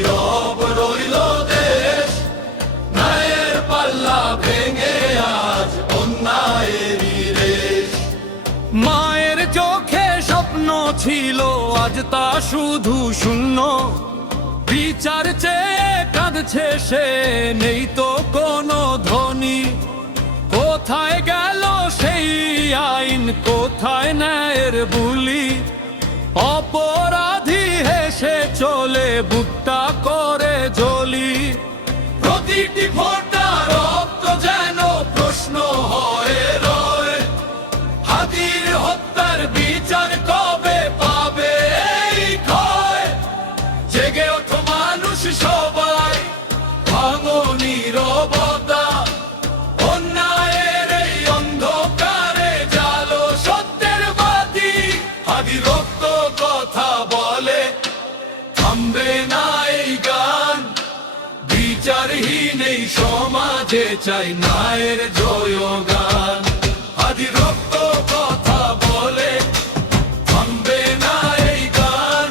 নীরব রইল দেশ, ন্যায়ের পাল্লা ভেঙে আজ অন্যায়েরই রেশ। মায়ের চোখে স্বপ্ন ছিল, আজ তা শুধু শূন্য। বিচার চেয়ে কাঁদছে সে, নেই তো কোনো ধ্বনি। কোথায় গেল সেই আইন, কোথায় ন্যায়ের বুলি? অপরাধী হেসে চলে, বুকটা করে জ্বলি। প্রতিটি ফোঁটা রক্ত যেন প্রশ্ন হয়ে রয়, হাতির হত্যার বিচার কবে পাবে এই ক্ষয়? জেগে ওঠো মানুষ সবাই, ভাঙো নীরবতা, অন্যায়ের এই অন্ধকারে জালো সত্যের বাতি। হাদি রক্ত কথা বলে, থামবে না এই গান। বিচারহীন এই সমাজে চাই ন্যায়ের জয়গান। হাদি রক্ত কথা বলে, থামবে না এই গান।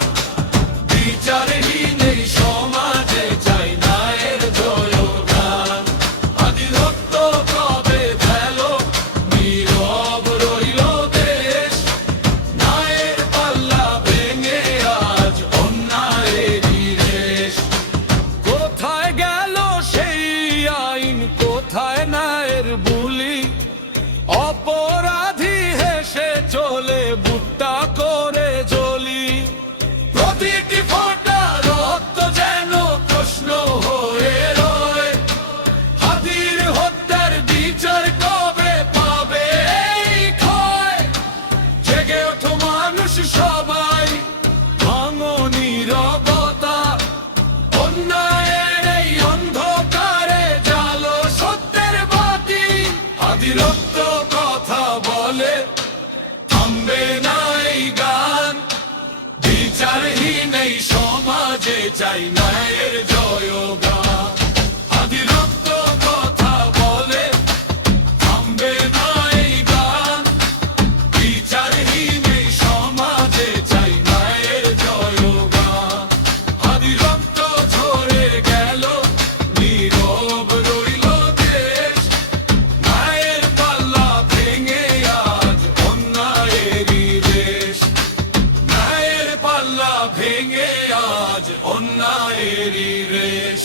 বিচারহীন এই সমাজে চাই ন্যায়ের জয়গান। হাদি রক্ত কবে ফেলো, নীরব রইল দেশ, ন্যায়ের পাল্লা ভেঙে আজ অন্যায়েরই রেশ। কোথায় গেল সেই আইন, কোথায় ন্যায়ের বুলি? অপরাধী হেসে চলে, বুকটা করে জ্বলি। প্রতিটি ফোঁটা রক্ত যেন প্রশ্ন হয়ে রয়, হাতির হত্যার বিচার কবে পাবে এই ক্ষয়? জেগে ওঠো মানুষ সবাই, ভাঙো নীরবতা, অন্যায়ের এই অন্ধকারে জালো সত্যের বাতি। হাদি রক্ত কথা বলে, থামবে না এই গান। বিচারহীন এই সমাজে চাই ন্যায়ের জয়গান। হাদি রক্ত কথা বলে, থামবে না এই গান। বিচারহীন এই সমাজে চাই ন্যায়ের জয়গান। হাদি রক্ত ঝরে গেল, নীরব রইল দেশ, ন্যায়ের পাল্লা ভেঙে আজ অন্যায়েরই রেশ। ন্যায়ের পাল্লা ভেঙে আজ অন্যায়েরই রেশ।